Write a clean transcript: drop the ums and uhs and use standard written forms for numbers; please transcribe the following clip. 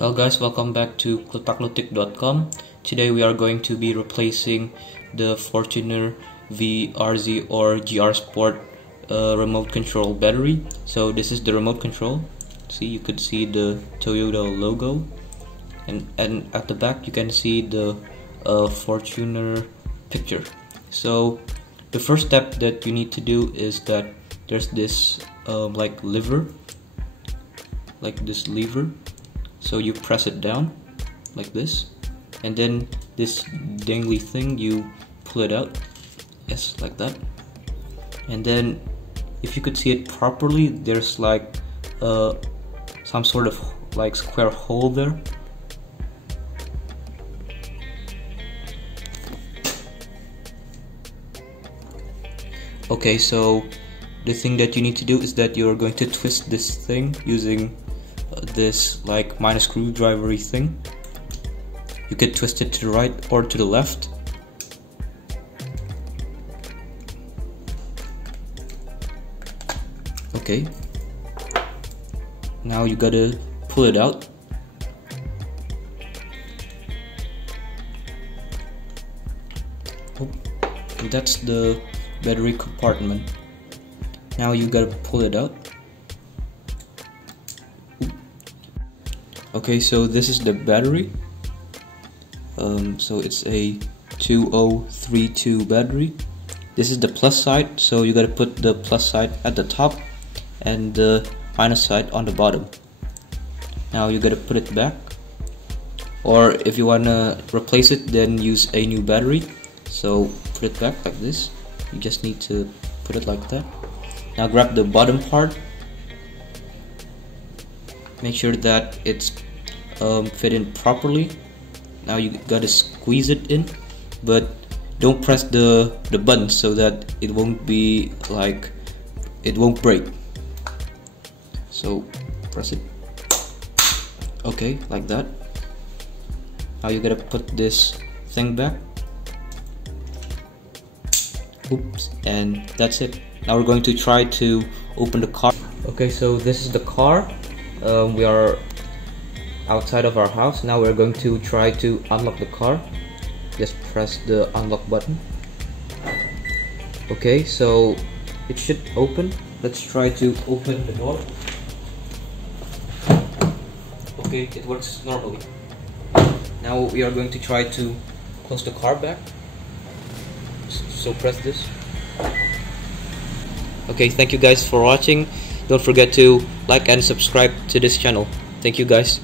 Hello guys, welcome back to klutaklutik.com. Today we are going to be replacing the Fortuner VRZ or GR Sport remote control battery. So this is the remote control. See, you could see the Toyota logo, and at the back you can see the Fortuner picture. So the first step that you need to do is that there's this like lever. So you press it down like this, and then this dangly thing, you pull it out, yes, like that. And then if you could see it properly, there's like some sort of like square hole there. Okay, so the thing that you need to do is that you're going to twist this thing using this like minus screwdriver-y thing. You could twist it to the right or to the left. Okay, now you gotta pull it out. And that's the battery compartment. Now you gotta pull it out. Okay, so this is the battery. So it's a 2032 battery. This is the plus side, so you gotta put the plus side at the top and the minus side on the bottom. Now you gotta put it back, or if you wanna replace it, then use a new battery. So put it back like this. You just need to put it like that. Now grab the bottom part. Make sure that it's fit in properly. Now you gotta squeeze it in, but don't press the button so that it won't be like, it won't break. So press it. Okay, like that. Now you gotta put this thing back. Oops, and that's it. Now we're going to try to open the car. Okay, so this is the car. We are outside of our house. Now we're going to try to unlock the car. Just press the unlock button. Okay, so it should open. Let's try to open the door. Okay, it works normally. Now we are going to try to close the car back. So press this. Okay, thank you guys for watching. Don't forget to like and subscribe to this channel. Thank you guys.